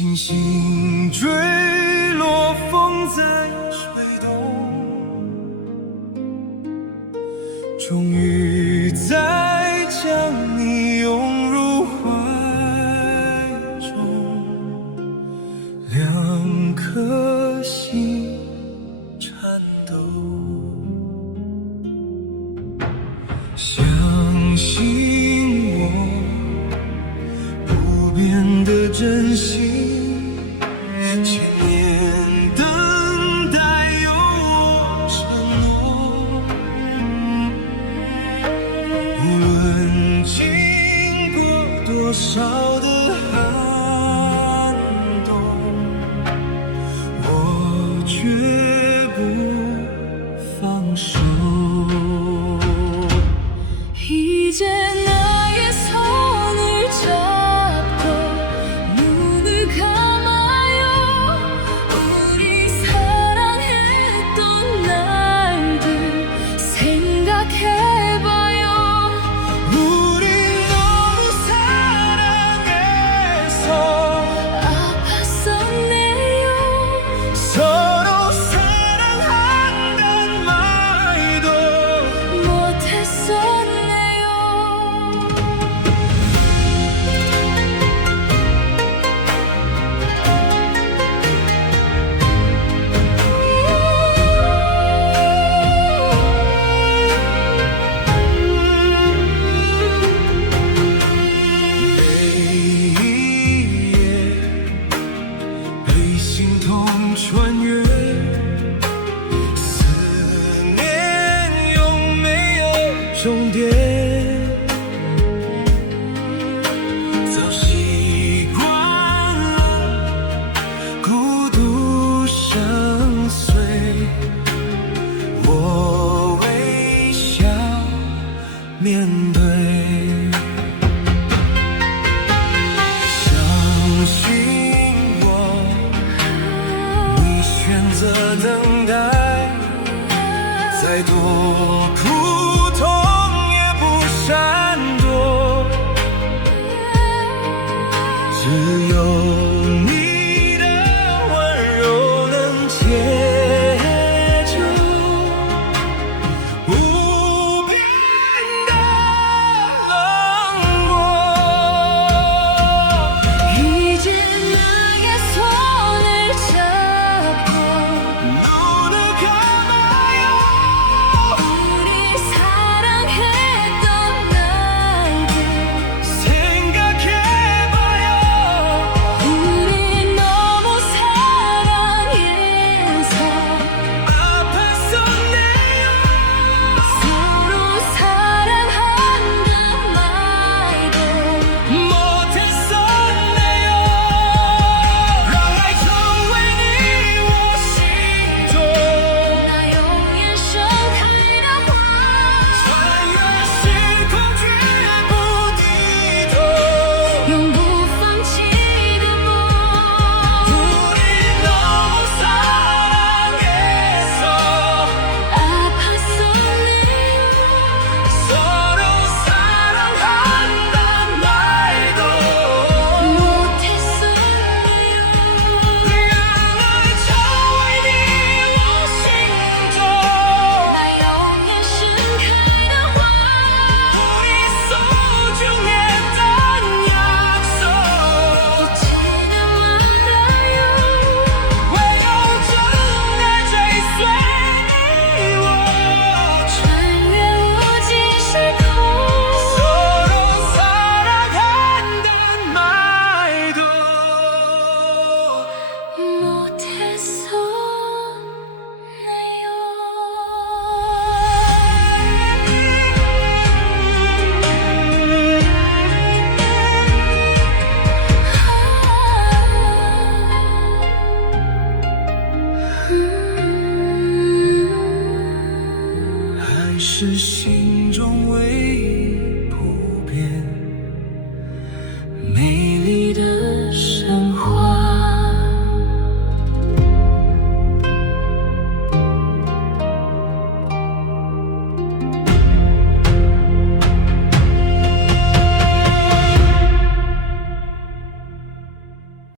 星星坠落，风在吹动，终于再将你拥入怀中，两颗心颤抖，相信我不变的真心，千年等待有我承诺，无论经过多少的寒冬，我绝不放手。 이제 나의 손을 잡고 눈을 감아요. 우리 사랑했던 날들 생각해봐요. 우린 너무 사랑해서 아팠었네요. 서로 사랑한단 말도 못했었네요.被心痛穿越，思念永没有终点。早习惯了孤独相随，我微笑面对。 相信我，你选择等待，再多苦痛也不闪躲，只有你的温柔能解救无边的冷漠。 이제 나의 손을 잡고 눈을 감아요. 우리 사랑했던 날들 생각해봐요. 우리 너무 사랑해서 아팠었네요. 서로 사랑한단 말도 못했었네요. 让爱成为你我心中那永远盛开的花。穿越时空，绝不低头。 永不放弃的梦。 우리 너무 사랑해서 아팠었네요. 서로 사랑한단 말도 못했었네요. 让爱成为你我心中那永远盛开的花。우리 소중했던 약속 잊지는 말아요. 외로운 날追随你我穿越无尽时空。 서로 사랑한단 말도 못했었네요. 爱是心中唯一